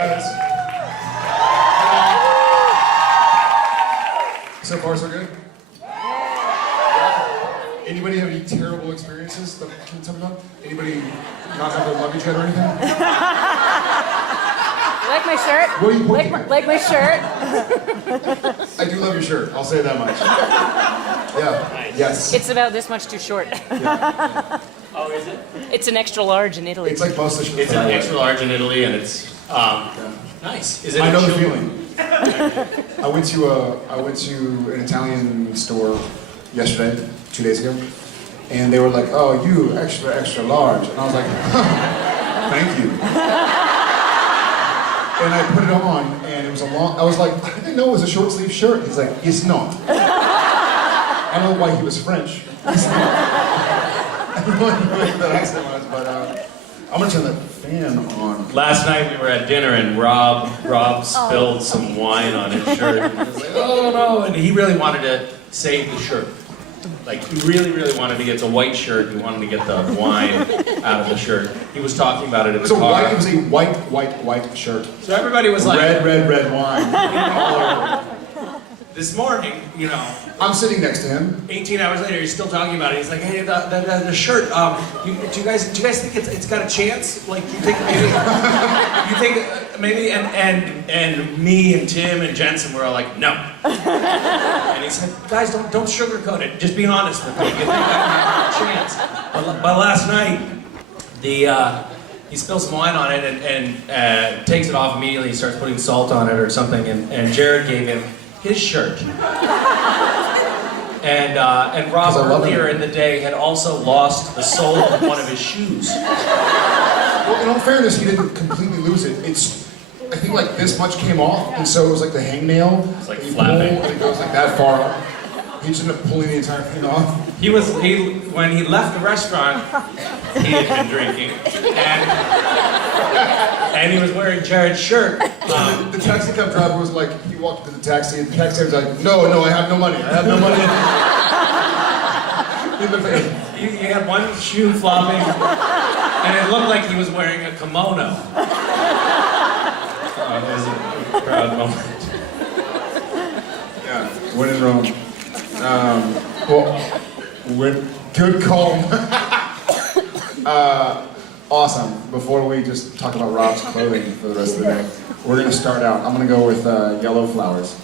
guys. So far, so good? Yeah. Anybody have any terrible experiences that can you tell me about? Anybody not have their luggage yet or anything? Like my shirt? What are you pointing at? Like my shirt? I do love your shirt, I'll say that much. Yeah, Nice. yes. It's about this much too short. Yeah. Oh, is it? It's an extra large in Italy. It's like most of the It's an extra large in Italy, and it's nice. Is it? I know the children? feeling. I went to an Italian store yesterday, 2 days ago, and they were like, "Oh, you extra large," and I was like, "Thank you." And I put it on, and it was a long. I was like, "I didn't know it was a short sleeve shirt." He's like, "It's not." I don't know why he was French. It's not. I don't know what that accent was, but I'm gonna turn that fan on. Last night we were at dinner, and Rob spilled some wine on his shirt. And I was like, "Oh no!" And he really wanted to save the shirt. Like, he really wanted to get the white shirt. He wanted to get the wine out of the shirt. He was talking about it in the car. It was a white shirt. So everybody was like, red wine. All over. This morning, you know, I'm sitting next to him. 18 hours later, he's still talking about it. He's like, "Hey, the shirt. Do you guys think it's got a chance? Like, do you think maybe?" And me and Tim and Jensen were all like, "No." And he said, "Guys, don't sugarcoat it. Just be honest with me. You think that might have a chance?" But last night, he spills some wine on it and takes it off immediately. He starts putting salt on it or something. And Jared gave him his shirt. And Rob earlier in the day had also lost the sole of one of his shoes. Well, in all fairness, he didn't completely lose it. I think like this much came off, and so it was like the hangnail. It's like that you flapping. pull, and it goes like that far up. He just ended up pulling the entire thing off. When he left the restaurant, he had been drinking, and he was wearing Jared's shirt. The taxi cab driver was like, he walked into the taxi, and the taxi was like, no, I have no money. I have no money. He had one shoe flopping, and it looked like he was wearing a kimono. It was a proud moment. Yeah, when in Rome. Good call. Awesome. Before we just talk about Rob's clothing for the rest of the day, we're going to start out. I'm going to go with yellow flowers.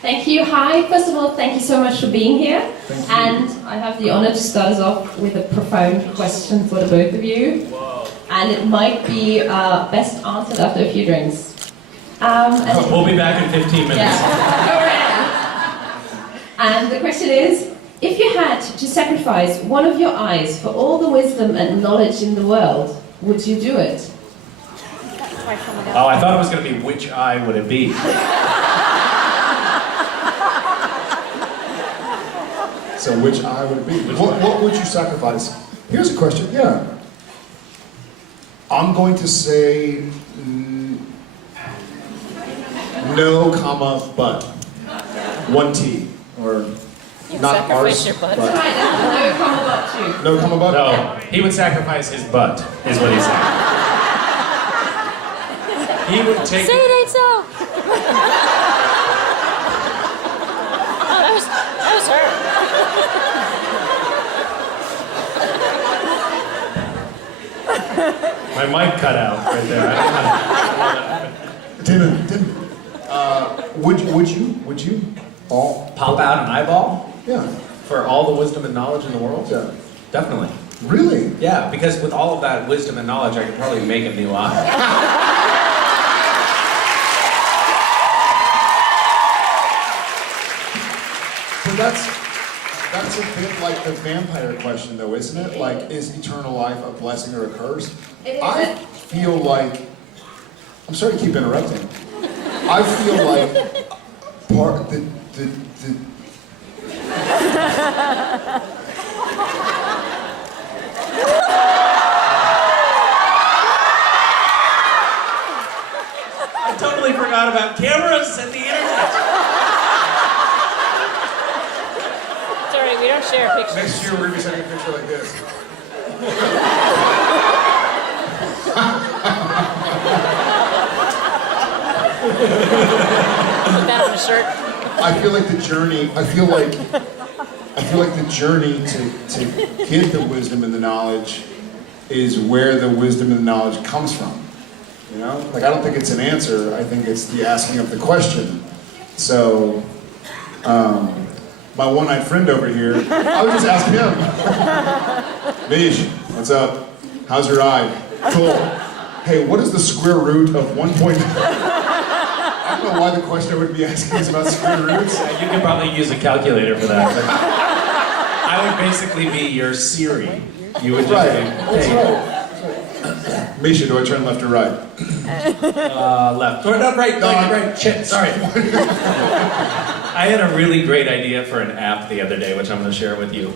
Thank you. Hi. First of all, thank you so much for being here. Thank you. And I have the honor to start us off with a profound question for the both of you. Whoa. And it might be best answered after a few drinks. We'll be back in 15 minutes. Yeah. All right. And the question is, if you had to sacrifice one of your eyes for all the wisdom and knowledge in the world, would you do it? Oh, I thought it was going to be which eye would it be? So which eye would it be? What would you sacrifice? Here's a question, yeah. I'm going to say no, comma, but. One T, or not sacrifice ours, your butt. Right, no comma but you. No, comma, but? No, he would sacrifice his butt, is what he said. He would take... Say it ain't so! Oh, that was her. My mic cut out right there. I don't know. Tim, would you all Pop out an eyeball? Yeah. For all the wisdom and knowledge in the world? Yeah. Definitely. Really? Yeah, because with all of that wisdom and knowledge, I could probably make a new eye. So that's a bit like the vampire question, though, isn't it? Like, is eternal life a blessing or a curse? It is. I feel like, I'm sorry to keep interrupting. I feel like part the I totally forgot about cameras and the internet. Sorry, we don't share pictures. next year we're gonna be sending a picture like this. Put that on a shirt. I feel like the journey. I feel like the journey to get the wisdom and the knowledge is where the wisdom and the knowledge comes from. You know, like I don't think it's an answer. I think it's the asking of the question. So, my one-eyed friend over here, I was just asking him. Misha, what's up? How's your eye? Cool. Hey, what is the square root of 1 point? I don't know why the question I would be asking is about square roots. You could probably use a calculator for that. I would basically be your Siri. You would just Right. be, That's hey, right. Misha, do I turn left or right? left. Or not right, right. Shit, sorry. I had a really great idea for an app the other day, which I'm going to share with you.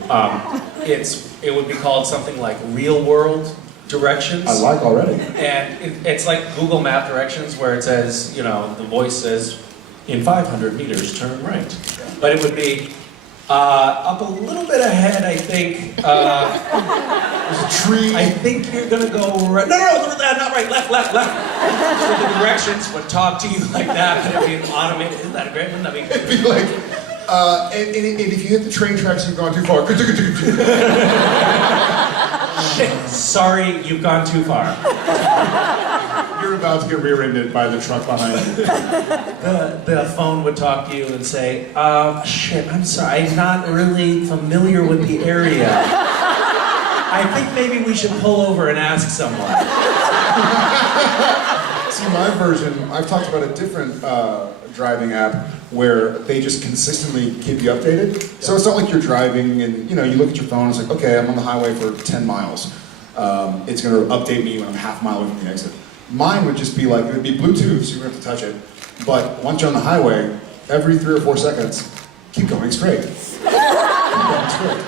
It would be called something like Real World Directions. I like already. And it's like Google Map directions where it says, you know, the voice says, in 500 meters, turn right. But it would be up a little bit ahead, I think. There's a tree. I think you're gonna go right. No, not right, left. So the directions would talk to you like that, and it'd be automated. Isn't that great? Wouldn't that be good? It'd be like, and if you hit the train tracks, you've gone too far. Shit, sorry, you've gone too far. You're about to get rear-ended by the truck behind you. The phone would talk to you and say, shit, I'm sorry, I'm not really familiar with the area. I think maybe we should pull over and ask someone. See, my version, I've talked about a different driving app where they just consistently keep you updated. So it's not like you're driving and you look at your phone, it's like, okay, I'm on the highway for 10 miles. It's gonna update me when I'm half a mile away from the exit. Mine would just be like, it would be Bluetooth, so you don't have to touch it. But once you're on the highway, every 3 or 4 seconds, keep going straight. Keep going straight.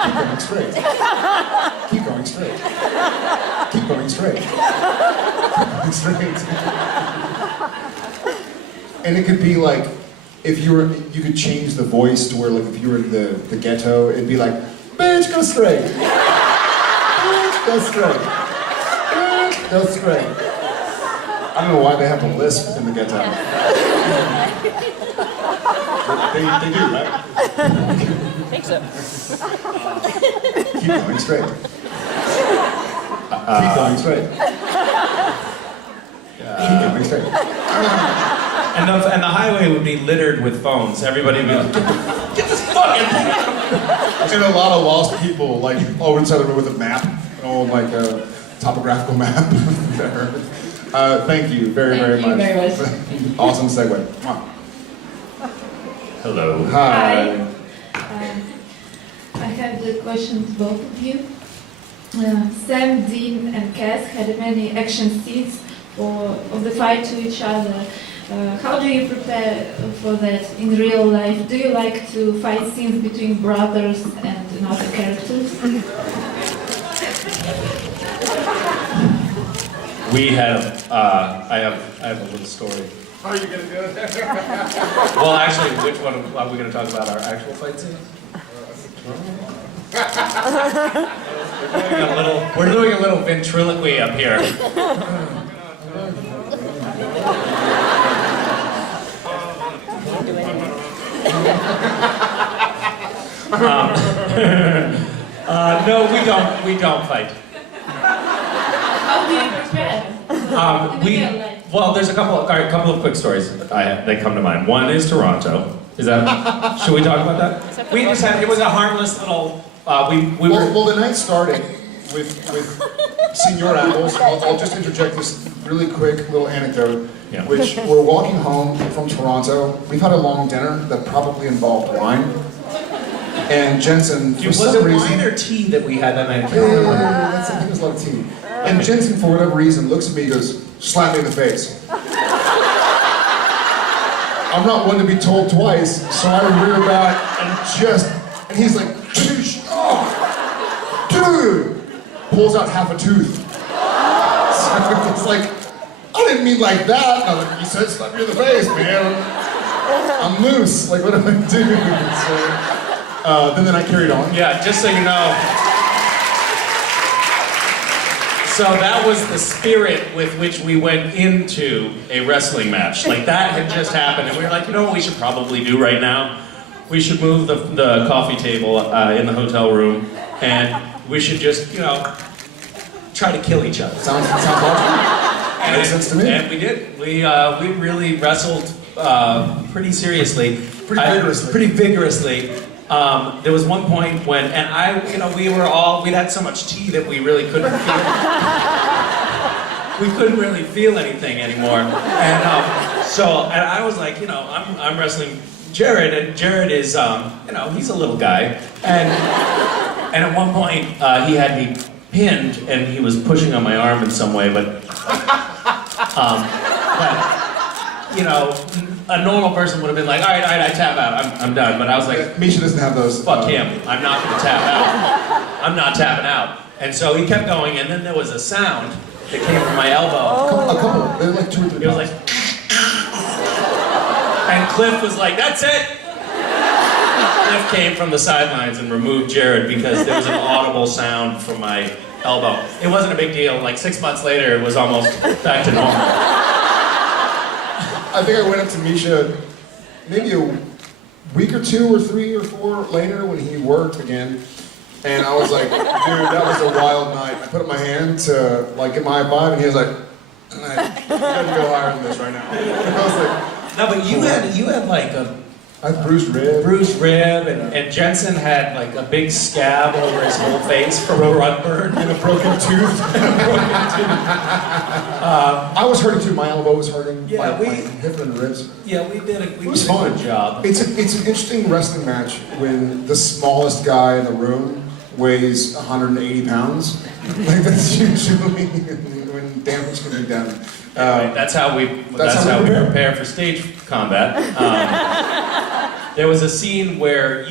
Keep going straight. Keep going straight. Keep going straight. Keep going straight. And it could be like, if you could change the voice to where, like, if you were in the ghetto, it'd be like, bitch, go straight. Bitch, go straight. Bitch, go straight. I don't know why they have a lisp in the ghetto. They do, right? I think so. Keep going straight. Keep going straight. Keep going straight. And the highway would be littered with phones. Everybody would be like, get this fucking thing out. And a lot of lost people, like, inside the room with a map, like a topographical map. Thank you very, very much. Thank you very much. Awesome segue. Hello. Hi. I have the question to both of you. Sam, Dean, and Cass had many action scenes of the fight to each other. How do you prepare for that in real life? Do you like to fight scenes between brothers and other characters? We have, I have a little story. How are you gonna do it? Well, actually, which one are we going to talk about? Our actual fight scenes? We're doing a little ventriloquy up here. No, we don't fight. How do you prepare? Well, there's a couple of quick stories that come to mind. One is Toronto. Should we talk about that? We just had, it was a harmless little, Well, the night started with Senor Apples. I'll just interject this really quick little anecdote, Yeah. which we're walking home from Toronto. We've had a long dinner that probably involved wine. And Jensen, for was some it reason... wine or tea that we had that night? I can't Yeah, remember. I think it was a lot of tea. And Jensen, for whatever reason, looks at me and goes, slap me in the face. I'm not one to be told twice, so I rear back and he's like, oh, dude! Pulls out half a tooth. So it's like, I didn't mean like that. I was like, you said slap me in the face, man. I'm loose, like what do I do? So, then I carried on. Yeah, just so you know. So that was the spirit with which we went into a wrestling match. Like that had just happened, and we were like, you know what we should probably do right now? We should move the coffee table in the hotel room, and we should just, you know, try to kill each other. Sounds logical. Makes sense to me. And we did. We really wrestled pretty seriously. Pretty vigorously. There was one point when, and we'd had so much tea that we really couldn't feel. We couldn't really feel anything anymore. And and I was like, you know, I'm wrestling Jared, and Jared is, you know, he's a little guy, and at one point he had me pinned, and he was pushing on my arm in some way, but you know, a normal person would have been like, all right, I tap out, I'm done. But I was like, Misha doesn't have those. fuck him, I'm not gonna tap out. I'm not tapping out. And so he kept going, and then there was a sound that came from my elbow. A couple. They're like 2 or 3. It was like, and Cliff was like, that's it! Cliff came from the sidelines and removed Jared because there was an audible sound from my elbow. It wasn't a big deal. Like 6 months later, it was almost back to normal. I think I went up to Misha maybe a week or 2 or 3 or 4 later when he worked again. And I was like, dude, that was a wild night. I put up my hand to like get my vibe, and he was like, I gotta go higher than this right now. And I was like, No, but you had like a I have bruised rib. And Jensen had like a big scab over his whole face from a rug burn. And a broken tooth. I was hurting too. My elbow was hurting. Yeah, my hip and ribs. Yeah, we did a good fun. job. It's an interesting wrestling match when the smallest guy in the room weighs 180 pounds. Like that's usually when damage can be done. That's how we prepare for stage combat. There was a scene where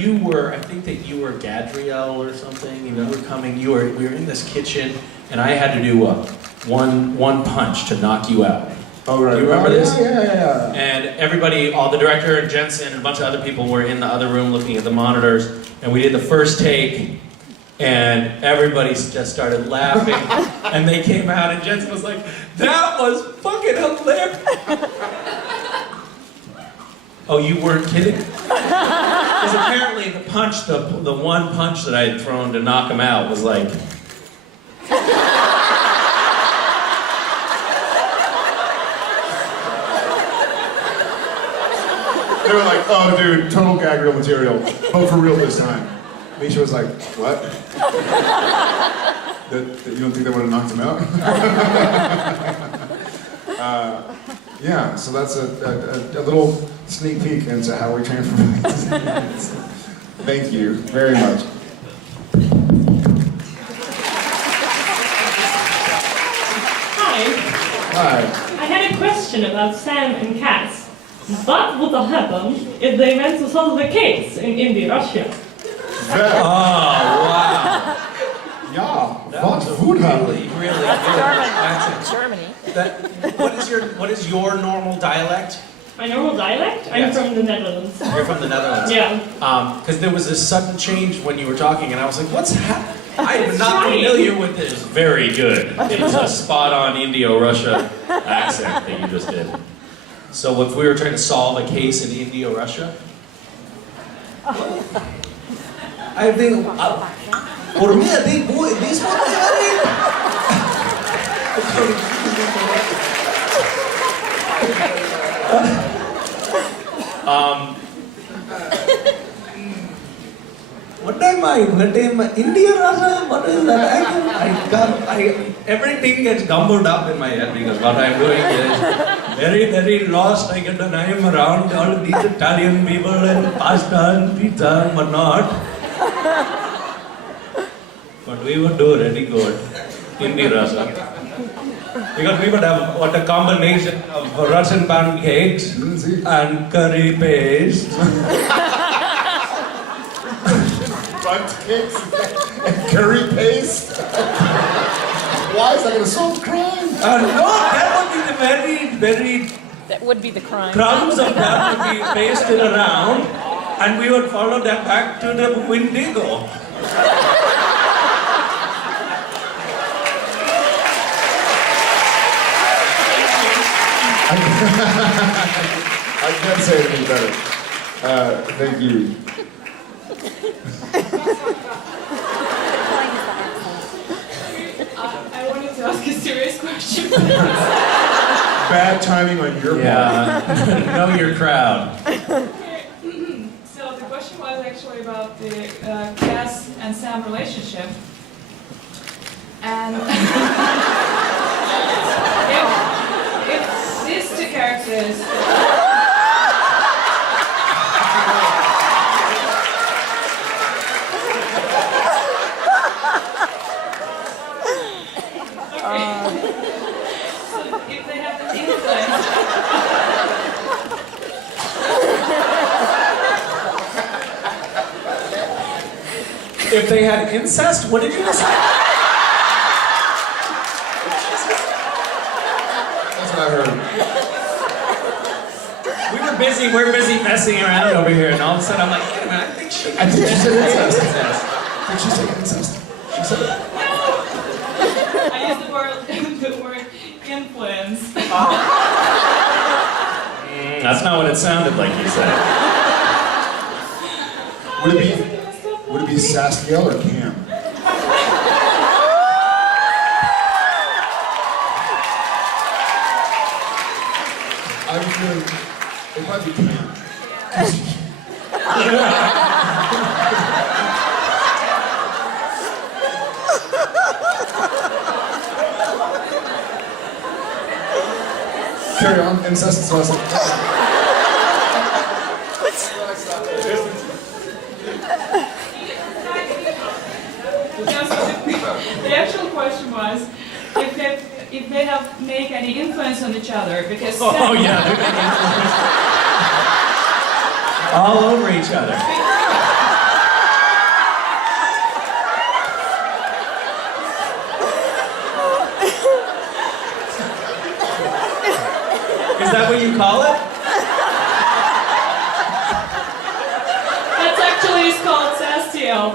I think that you were Gadriel or something. You were coming. We were in this kitchen, and I had to do one punch to knock you out. Oh right. Do you remember this? Yeah. And everybody, all the director and Jensen and a bunch of other people were in the other room looking at the monitors, and we did the first take. And everybody just started laughing, and they came out, and Jensen was like, that was fucking hilarious. Oh, you weren't kidding? Because apparently the punch, the one punch that I had thrown to knock him out was like... They were like, oh dude, total gag reel material, but for real this time. Misha was like, what? that you don't think they would have knocked him out? Yeah, so that's a little sneak peek into how we train for fights. Thank you very much. Hi. Hi. I had a question about Sam and Cass. What would have happened if they went to solve the case in India, Russia? Oh, wow. Yeah, That what was a would happen? really good accent. Germany. What is your normal dialect? My normal dialect? I'm Yes. from the Netherlands. You're from the Netherlands. Yeah. Because there was this sudden change when you were talking, and I was like, what's happening? I'm not trying. familiar with this. Very good. It's a spot-on Indio-Russia accent that you just did. So if we were trying to solve a case in Indio-Russia? I think, for me, I think this one is very... What time India Russia? What is that? Everything gets gumbled up in my head because what I'm doing is very, very lost. I get the name around all these Italian people and pasta and pizza and whatnot. But we would do really good India Russia. Because we would have a combination of Russian pancakes and curry paste. Pancakes and curry paste? Why is that going to solve the crime? No, that would be the very That would be the crime. crumbs of that would be pasted around, and we would follow that back to the Windigo. I can't say it any better. Thank you. I wanted to ask a serious question. Bad timing on your part. Yeah. Know your crowd. So the question was actually about the Cass and Sam relationship. And if these two characters if they have an influence. If they had incest, what did you just say? That's what I heard. We're busy messing around over here, and all of a sudden I'm like, wait a minute, I think she I think she said incest. Did she say incest? She said it. I used the word influence. That's not what it sounded like you said. Would it be Saskiel or Cam? I'm feeling it might be Cam. Carry on, incest is awesome. The actual question was if they have make any influence on each other because Oh yeah, they're making influence. All over each other. Is that what you call it? That's actually is called Sastiel.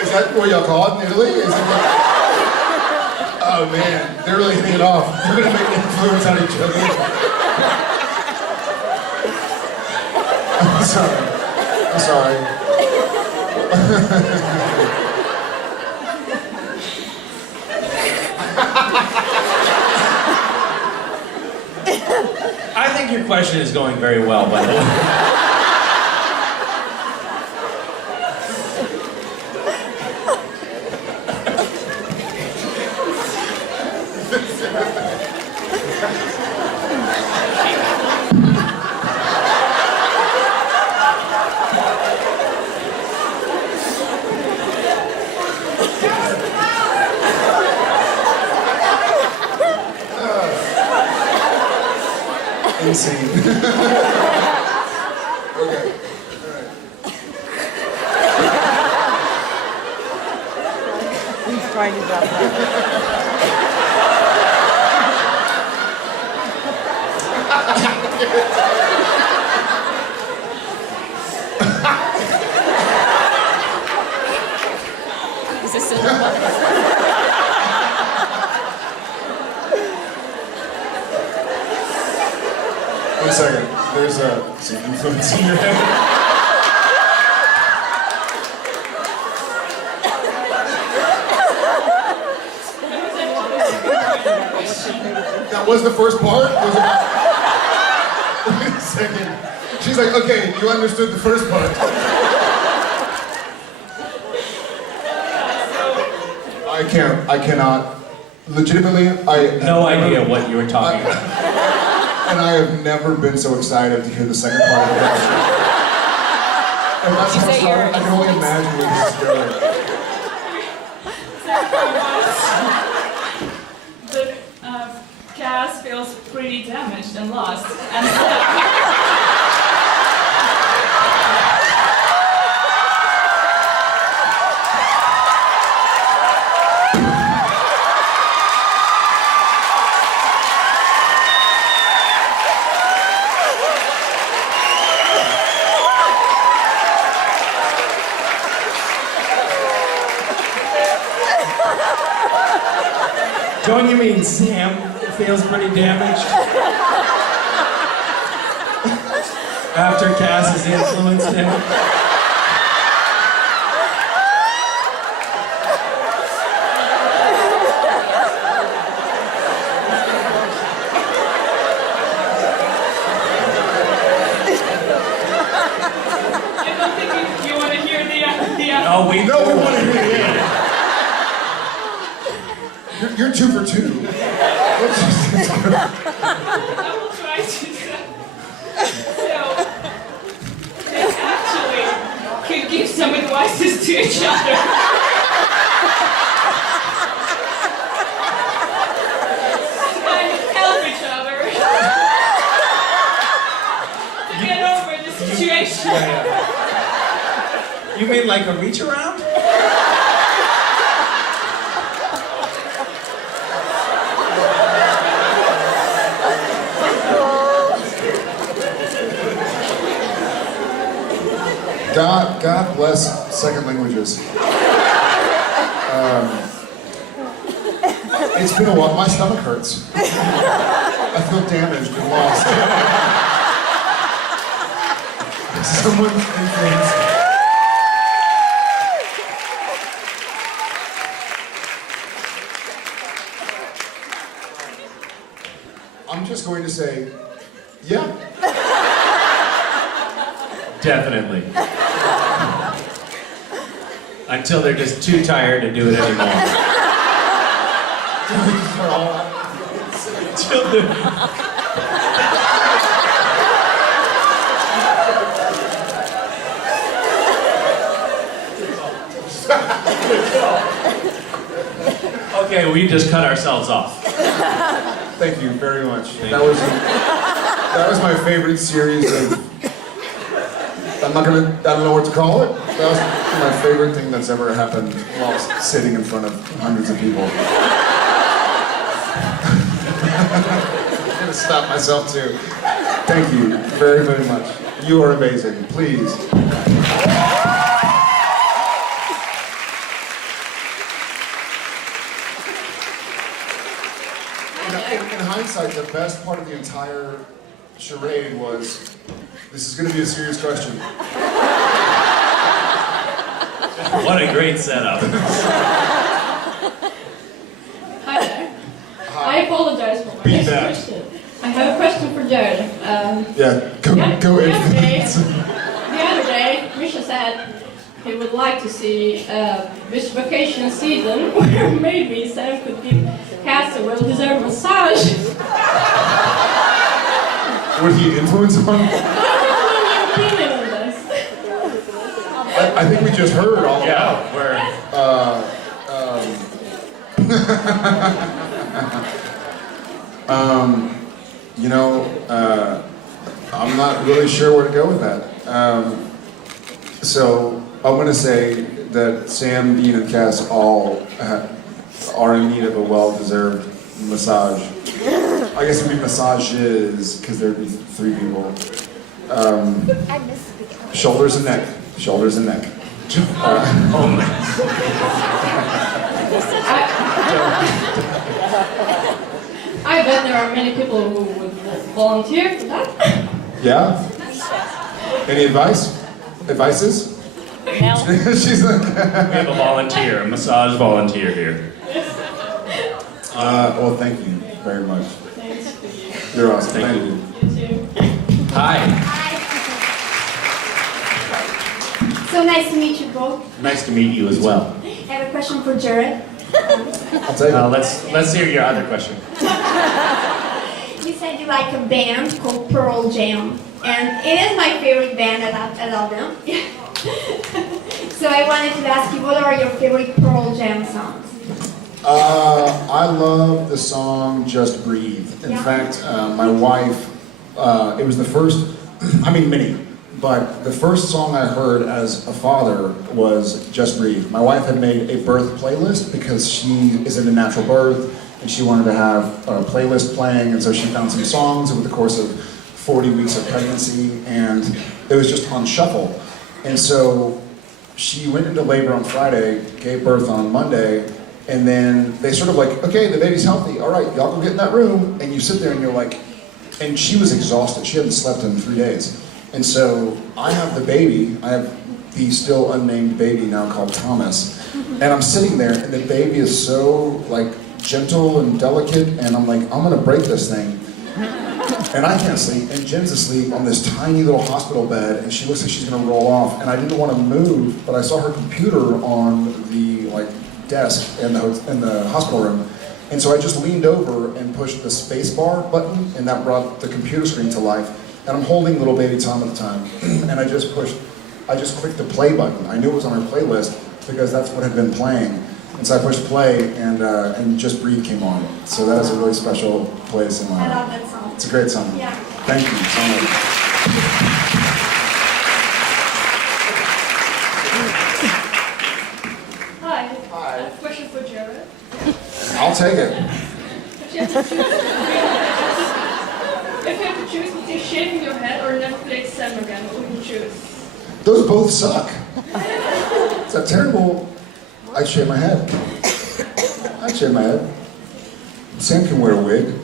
Is that what y'all call it in Italy? Is it oh man, they're really hitting it off. They're gonna make influence on each other. I'm sorry. I'm sorry. I think your question is going very well, by the way. Insane. Okay. Alright. He's trying to drop that. Is this still Wait a second. There's some influence in your head. That was the first part? Was it... Wait a second. She's like, okay, you understood the first part. I cannot. Legitimately, No idea what you were talking about. And I have never been so excited to hear the second part of the question. And that's how it started. I can only imagine where this is going. The Cass feels pretty damaged and lost. And Don't you mean Sam feels pretty damaged? After Cass has influenced him? I don't think you want to hear the Oh, we No, we want to hear it. You're 2 for 2. Let's just- I will try to say. So, they actually could give some advices to each other. Kind of help each other. To get over the situation. You mean like a reach around? God bless second languages. It's been a while. My stomach hurts. I feel damaged and lost. Someone influenced. I'm just going to say, yeah. Definitely. Until they're just too tired to do it anymore. Until they're... Okay, we just cut ourselves off. Thank you very much. That was my favorite series of. I don't know what to call it. That was my favorite thing that's ever happened while sitting in front of hundreds of people. I'm gonna stop myself too. Thank you very, very much. You are amazing. Please. In hindsight, the best part of the entire charade was, this is going to be a serious question. What a great setup. Hi there. I apologize for my Beat next that. question. I have a question for Jared. Yeah, go The other ahead. day, Misha said he would like to see this vacation season where maybe Sam could give Cass a well-deserved massage. Would he influence on? What is your opinion on this? I think we just heard all Yeah, about. we're... You know, I'm not really sure where to go with that. So I'm going to say that Sam, Dean, and Cass all are in need of a well-deserved massage. I guess it would be massages, because there'd be 3 people. Shoulders and neck. Shoulders and neck. Only. I bet there are many people who would volunteer for that. Yeah? Any advice? Advices? She's like... We have a volunteer, a massage volunteer here. well, thank you very much. Thanks. You're awesome. Thank you. You too. Hi. So nice to meet you both. Nice to meet you as well. I have a question for Jared. I'll take it. Let's hear your other question. You said you like a band called Pearl Jam, and it is my favorite band. I love them. So I wanted to ask you, what are your favorite Pearl Jam songs? I love the song Just Breathe. In Yeah. fact, my wife, it was the first, many, but the first song I heard as a father was Just Breathe. My wife had made a birth playlist because she is into natural birth and she wanted to have a playlist playing, and so she found some songs over the course of 40 weeks of pregnancy, and it was just on shuffle. And so she went into labor on Friday, gave birth on Monday, And then they sort of like, okay, the baby's healthy. All right, y'all go get in that room. And you sit there and you're like, and she was exhausted. She hadn't slept in 3 days. And so I have the baby. I have the still unnamed baby now called Thomas. And I'm sitting there and the baby is so like gentle and delicate. And I'm like, I'm gonna break this thing. And I can't sleep, and Jen's asleep on this tiny little hospital bed, and she looks like she's gonna roll off, and I didn't want to move, but I saw her computer on the like desk in the hospital room, and so I just leaned over and pushed the spacebar button, and that brought the computer screen to life, and I'm holding little baby Tom at the time, and I just clicked the play button. I knew it was on her playlist, because that's what had been playing. And so I pushed play, and Just Breathe came on. So that is a really special place in my I heart. love that song. It's a great song. Yeah. Thank you so much. Hi. Hi. I have a question for Jared. I'll take it. If you had to choose between shaving your head or never playing Sam again, what would you choose? Those both suck. It's a terrible. I'd shave my head. I'd shave my head. Sam can wear a wig.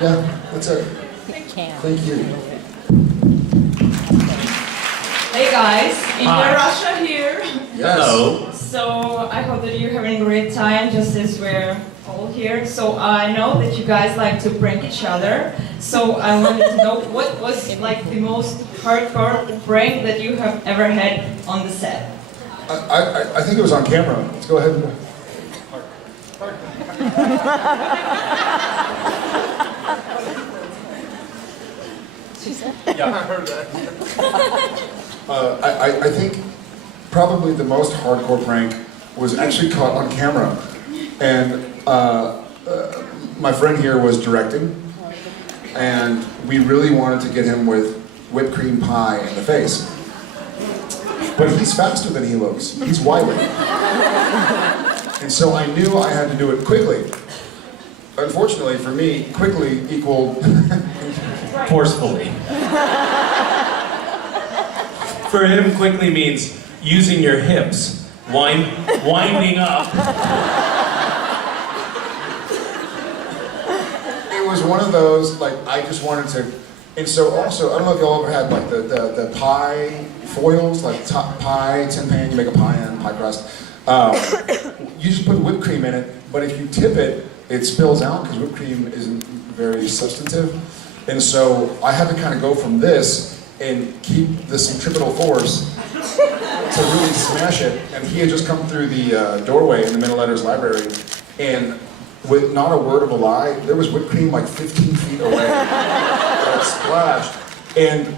Yeah, that's it. Thank you. Hey guys, in Hi. Russia here. Yes. Hello. So I hope that you're having a great time, just as we're all here. So I know that you guys like to prank each other. So I wanted to know what was like the most hardcore prank that you have ever had on the set. I think it was on camera. Let's go ahead and. Yeah, I heard that. I think probably the most hardcore prank was actually caught on camera. And my friend here was directing, and we really wanted to get him with whipped cream pie in the face. But he's faster than he looks. He's wily. And so I knew I had to do it quickly. Unfortunately for me, quickly equaled Forcefully. For him, quickly means using your hips, winding up. It was one of those, like, I just wanted to, and so also, I don't know if y'all ever had like the pie foils, like top pie, tin pan, you make a pie in, pie crust. You just put whipped cream in it, but if you tip it, it spills out because whipped cream isn't very substantive. And so I had to kind of go from this and keep the centripetal force to really smash it. And he had just come through the doorway in the Middle Letters Library, and with not a word of a lie, there was whipped cream like 15 feet away. And it splashed. And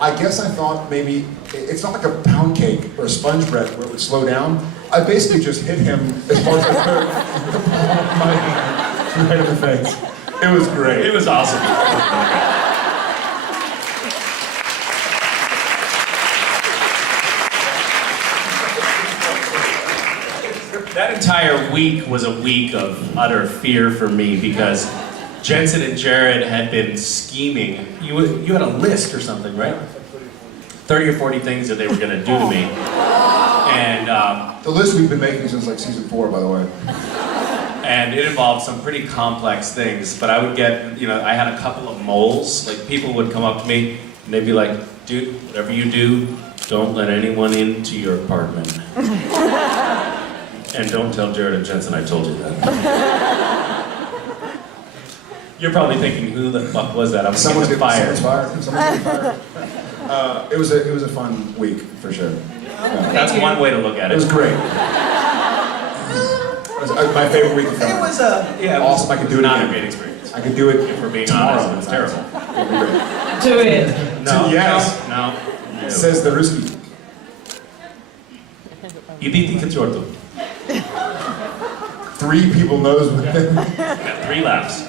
I guess I thought maybe, it's not like a pound cake or a sponge bread where it would slow down. I basically just hit him as hard as I could with the palm of my hand right in the face. It was great. It was awesome. That entire week was a week of utter fear for me because Jensen and Jared had been scheming. You had a list or something, right? 30 or 40 things that they were going to do to me. And The list we've been making since like season 4, by the way. and it involved some pretty complex things, but I would get, I had a couple of moles. Like, people would come up to me and they'd be like, dude, whatever you do, don't let anyone into your apartment. And don't tell Jared and Jensen I told you that. You're probably thinking, who the fuck was that? I'm Someone's getting fired. fired. Someone's getting fired. It was a fun week, for sure. Yeah. That's one way to look at It it. was great. It was my favorite week of filming. It was Awesome, I could do it not again. a great experience. I could do it If we're being tomorrow. honest, it was terrible. It'd be great. Do it. No, Yes. no. Says the Ruski. Idite Kachorto. 3 people knows what Got 3 laughs.